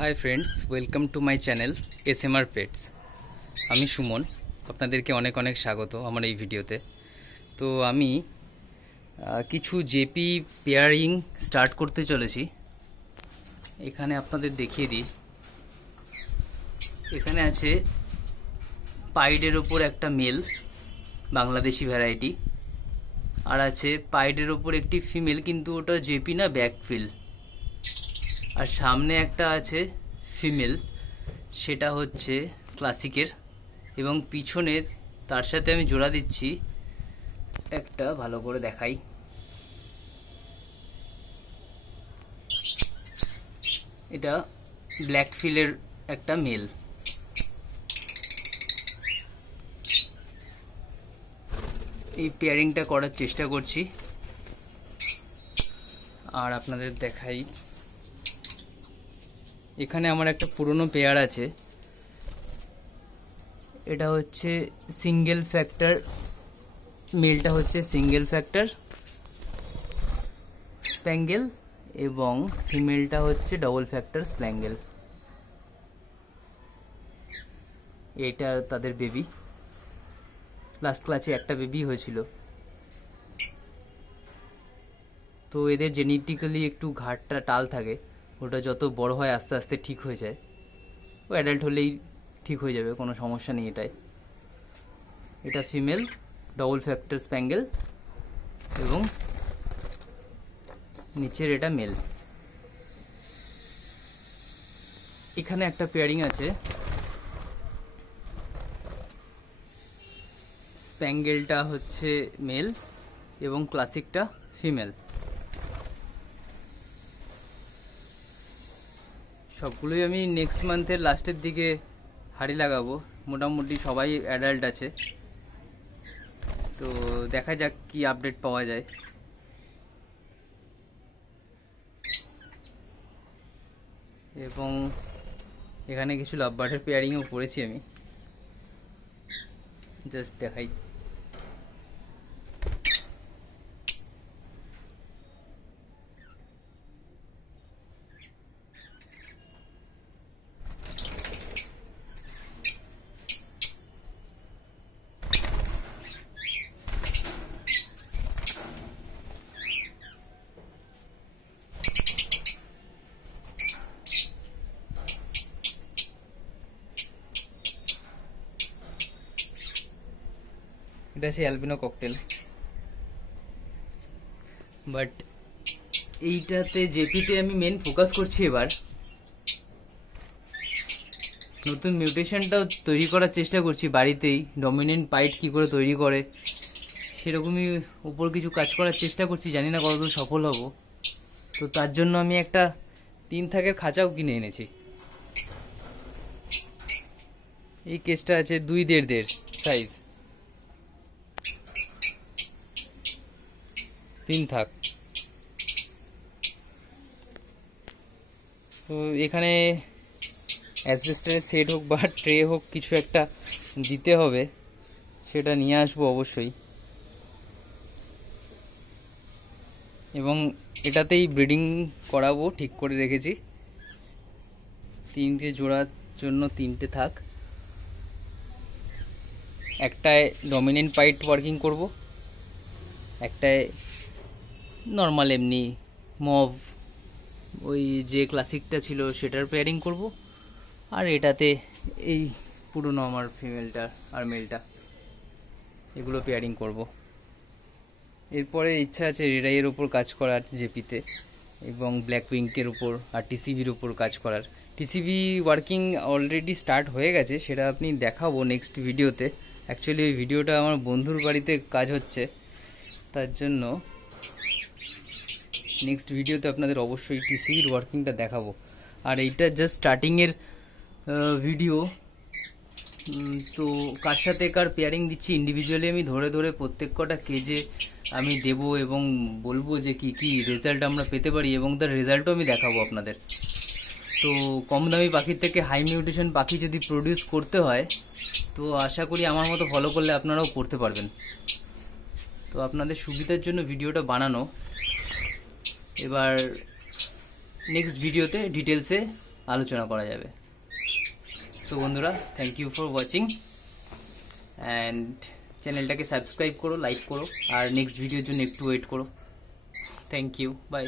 Hi friends, welcome to my channel SMR pets. আমি সুমন, আপনাদেরকে অনেক অনেক স্বাগত আমার এই ভিডিওতে। তো আমি কিছু জেপি পেয়ারিং স্টার্ট করতে চলেছি। এখানে আপনাদের দেখিয়ে দিই, এখানে আছে পাইডের ওপর একটা মেল বাংলাদেশি ভ্যারাইটি, আর আছে পাইডের ওপর একটি ফিমেল, কিন্তু ওটা জেপি না, ব্যাকফিল। আর সামনে একটা আছে ফিমেল, সেটা হচ্ছে ক্লাসিকের, এবং পিছনে তার সাথে আমি জোড়া দিচ্ছি একটা, ভালো করে দেখাই, এটা ব্ল্যাকফিলের একটা মেল। এই পেয়ারিংটা করার চেষ্টা করছি, আর আপনাদের দেখাই। এখানে আমার একটা পুরনো পেয়ার আছে, এটা হচ্ছে সিঙ্গেল ফ্যাক্টর, মেলটা হচ্ছে সিঙ্গেল ফ্যাক্টর স্প্যাঙ্গেল এবং ফিমেলটা হচ্ছে ডবল ফ্যাক্টর স্প্যাঙ্গেল। এটা তাদের বেবি, লাস্ট ক্লাসে একটা বেবি হয়েছিল। তো এদের জেনেটিক্যালি একটু ঘাটটা টাল থাকে, ওটা যত বড় হয় আস্তে আস্তে ঠিক হয়ে যায়, ও অ্যাডাল্ট হলেই ঠিক হয়ে যাবে, কোনো সমস্যা নেই এটাই। এটা ফিমেল ডবল ফ্যাক্টর স্প্যাঙ্গেল এবং নিচের এটা মেল। এখানে একটা পেয়ারিং আছে, স্প্যাঙ্গেলটা হচ্ছে মেল এবং ক্লাসিকটা ফিমেল। সবগুলোই আমি নেক্সট মান্থের লাস্টের দিকে হাড়ি লাগাবো, মোটামুটি সবাই অ্যাডাল্ট আছে। তো দেখা যাক কি আপডেট পাওয়া যায়। এবং এখানে কিছু লাভবার্ডের পেয়ারিংও করেছি আমি, জাস্ট দেখাই। এটা আছে অ্যালবিনো ককটেল, বাট এইটাতে জেপিতে আমি মেন ফোকাস করছি এবার। নতুন মিউটেশনটাও তৈরি করার চেষ্টা করছি বাড়িতেই, ডমিনেন্ট পাইট কি করে তৈরি করে সেরকমই উপর কিছু কাজ করার চেষ্টা করছি, জানি না কতদূর সফল হব। তো তার জন্য আমি একটা 3 থাকের খাঁচাও কিনে এনেছি। এই কেসটা আছে 2.5 সাইজ, 3 থাক। তো এখানে অ্যাসবেস্টারের সেট হোক বা ট্রে হোক, কিছু একটা দিতে হবে, সেটা নিয়ে আসবো অবশ্যই। এবং এটাতেই ব্রিডিং করাবো, ঠিক করে রেখেছি। 3টে জোড়ার জন্য 3টে থাক, একটায় ডমিনেন্ট পাইট ওয়ার্কিং করব, একটায় নর্মাল এমনি মভ ওই যে ক্লাসিকটা ছিল সেটার পেয়ারিং করব, আর এটাতে এই পুরনো আমার ফিমেলটা আর মেলটা, এগুলো পেয়ারিং করব। এরপরে ইচ্ছা আছে রেডাইয়ের ওপর কাজ করার জেপিতে, এবং ব্ল্যাক উইঙ্কের উপর আর টিসিবির উপর কাজ করার। টিসিবি ওয়ার্কিং অলরেডি স্টার্ট হয়ে গেছে, সেটা আপনি দেখাবো নেক্সট ভিডিওতে। অ্যাকচুয়ালি ওই ভিডিওটা আমার বন্ধুর বাড়িতে কাজ হচ্ছে, তার জন্য নেক্সট ভিডিওতে আপনাদের অবশ্যই টিসিবির ওয়ার্কিংটা দেখাবো। আর এইটা জাস্ট স্টার্টিংয়ের ভিডিও, তো কার সাথে কার পেয়ারিং দিচ্ছি ইন্ডিভিজুয়ালি আমি ধরে ধরে প্রত্যেক কটা কেজে আমি দেব এবং বলবো যে কি কি রেজাল্ট আমরা পেতে পারি, এবং তার রেজাল্টও আমি দেখাবো আপনাদের। তো কম দামি পাখির থেকে হাই মিউটেশন পাখি যদি প্রডিউস করতে হয়, তো আশা করি আমার মতো ফলো করলে আপনারাও করতে পারবেন। তো আপনাদের সুবিধার জন্য ভিডিওটা বানানো। এবার নেক্সট ভিডিওতে ডিটেলসে আলোচনা করা যাবে। সো বন্ধুরা, thank you for watching and চ্যানেলটাকে সাবস্ক্রাইব করো, লাইক করো, আর নেক্সট ভিডিওর জন্য একটু ওয়েট করো। Thank you, by.